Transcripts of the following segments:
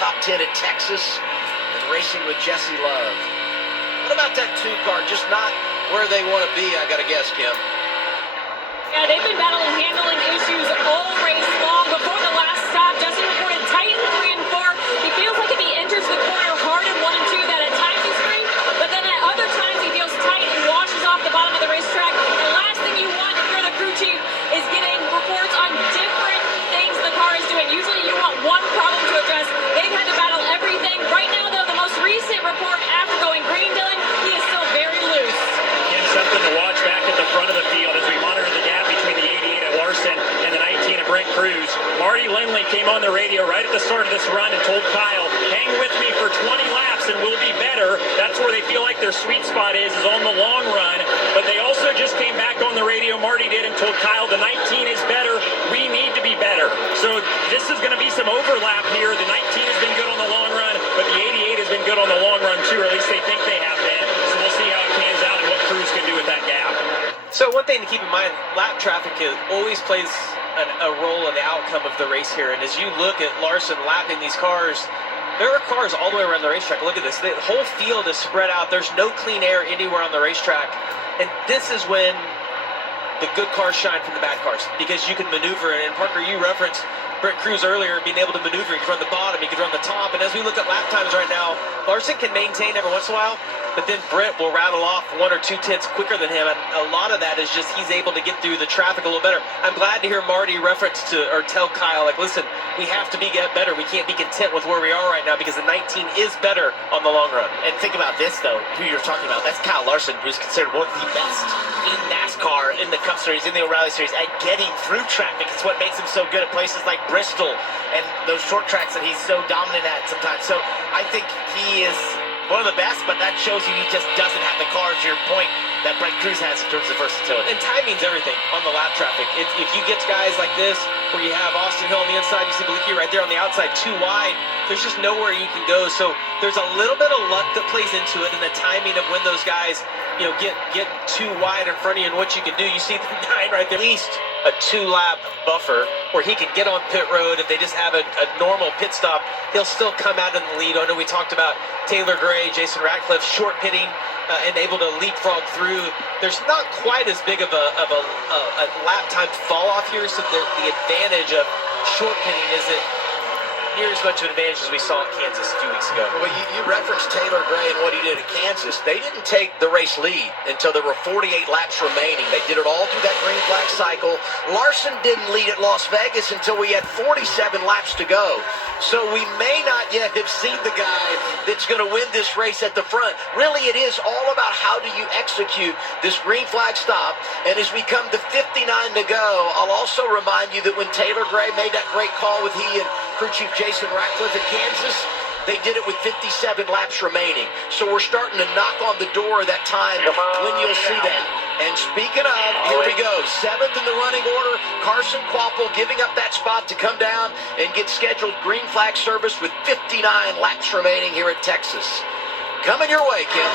top 10 at Texas and racing with Jesse Love. What about that 2 car? Just not where they want to be, I got to guess, Kim. Yeah, they've been battling handling issues all race long. Before the last stop, Justin reported tight in 3 and 4. He feels like if he enters the corner hard in 1 and 2, that at times he's free, but then at other times he feels tight and washes off the bottom of the racetrack. And last thing you want if you're the crew chief is getting reports on different things the car is doing. Usually you want one problem to address. They've had to battle everything. Right now, though, the most recent report after going green, Dylan, he is still very loose. Again, something to watch back at the front of the field as we monitor the gap between the 88 of Larson and the 19 of Brent Cruz. Marty Lindley came on the radio right at the start of this run and told Kyle, hang with me for 20 laps and we'll be better. That's where they feel like their sweet spot is on the long run. But they also just came back on the radio, Marty did, and told Kyle the 19 is better. We need to be better. So this is going to be some overlap here. The 19 has been good on the long run, but the 88 has been good on the long run too, or at least they think they have been. So we'll see how it pans out and what Cruz can do with that gap. So one thing to keep in mind, lap traffic always plays a role in the outcome of the race here. And as you look at Larson lapping these cars, there are cars all the way around the racetrack. Look at this. The whole field is spread out. There's no clean air anywhere on the racetrack. And this is when the good cars shine from the bad cars, because you can maneuver. And Parker, you referenced Brent Cruz earlier being able to maneuver. He could run the bottom, he could run the top. And as we look at lap times right now, Larson can maintain every once in a while, but then Brent will rattle off 1 or 2 tenths quicker than him. And a lot of that is just he's able to get through the traffic a little better. I'm glad to hear Marty reference to, or tell Kyle, like, listen, we have to get better. We can't be content with where we are right now, because the 19 is better on the long run. And think about this, though, who you're talking about. That's Kyle Larson, who's considered one of the best in NASCAR, in the Cup Series, in the O'Reilly Series, at getting through traffic. It's what makes him so good at places like Bristol and those short tracks that he's so dominant at sometimes. So I think he is one of the best, but that shows you he just doesn't have the car, to your point, that Brent Cruz has in terms of versatility. And timing's everything on the lap traffic. If you get guys like this, where you have Austin Hill on the inside, you see Balicki right there on the outside, too wide, there's just nowhere you can go. So there's a little bit of luck that plays into it, and the timing of when those guys, get too wide in front of you and what you can do. You see the 9 right there, at least a 2-lap buffer where he can get on pit road. If they just have a normal pit stop, he'll still come out in the lead. I know we talked about Taylor Gray, Jason Ratcliffe short pitting and able to leapfrog through. There's not quite as big of a lap time fall off here, so the advantage of short pitting isn't near as much of an advantage as we saw at Kansas a few weeks ago. Well, you referenced Taylor Gray and what he did at Kansas. They didn't take the race lead until there were 48 laps remaining. They did it all through that green flag cycle. Larson didn't lead at Las Vegas until we had 47 laps to go. So we may not yet have seen the guy that's going to win this race at the front. Really, it is all about how do you execute this green flag stop. And as we come to 59 to go, I'll also remind you that when Taylor Gray made that great call with he and crew chief Jason Ratcliffe at Kansas, they did it with 57 laps remaining. So we're starting to knock on the door of that time when you'll see that. And speaking of, here we go. 7th in the running order, Carson Kvapil giving up that spot to come down and get scheduled green flag service with 59 laps remaining here at Texas. Coming your way, Kim.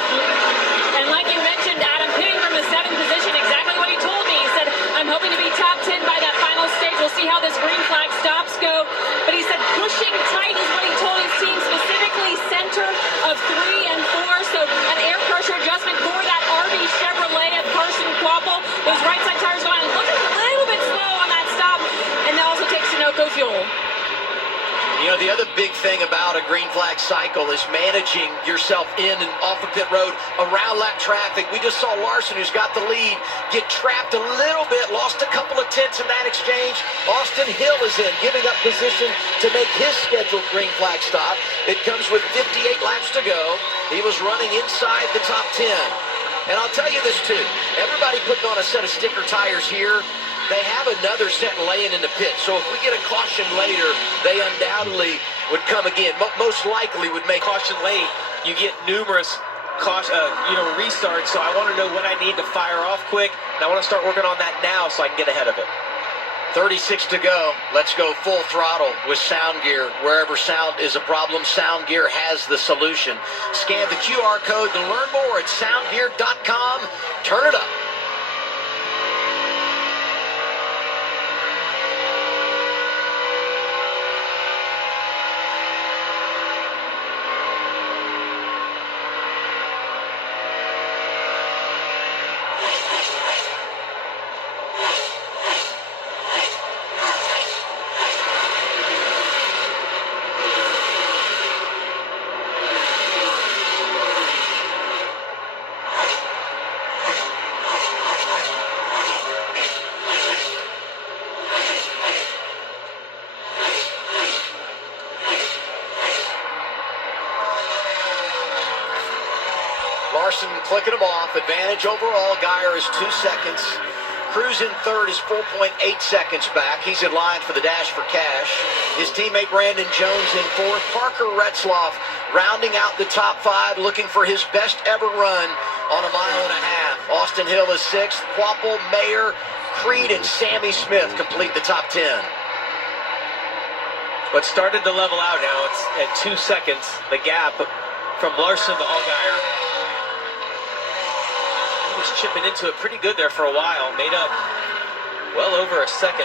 And like you mentioned, Adam, pitting from the 7th position, exactly what he told me. He said, I'm hoping to be top 10 by that final stage. We'll see how this green flag stops go. But he said pushing tight is what he told his team, specifically center of 3 and 4. So an air pressure adjustment for that RV Chevrolet of Carson Kvapil. Those right side tires going looking a little bit slow on that stop. And that also takes Sunoco fuel. You know, the other big thing about a green flag cycle is managing yourself in and off of pit road around lap traffic. We just saw Larson, who's got the lead, get trapped a little bit, lost a couple of tenths in that exchange. Austin Hill is in, giving up position to make his scheduled green flag stop. It comes with 58 laps to go. He was running inside the top 10. And I'll tell you this too, everybody putting on a set of sticker tires here, they have another set laying in the pit. So if we get a caution later, they undoubtedly would come again. Most likely would make Caution late, you get numerous restarts. So I want to know what I need to fire off quick, and I want to start working on that now so I can get ahead of it. 36 to go. Let's go full throttle with Sound Gear. Wherever sound is a problem, Sound Gear has the solution. Scan the QR code to learn more at soundgear.com. Turn it up. Larson clicking him off. Advantage overall. Geyer is 2 seconds. Cruz in third is 4.8 seconds back. He's in line for the dash for cash. His teammate Brandon Jones in fourth. Parker Retzloff rounding out the top 5, looking for his best ever run on a mile and a half. Austin Hill is sixth. Quapple, Mayer, Creed, and Sammy Smith complete the top 10. What started to level out now, it's at 2 seconds, the gap from Larson to Allgaier. He was chipping into it pretty good there for a while, made up well over a second.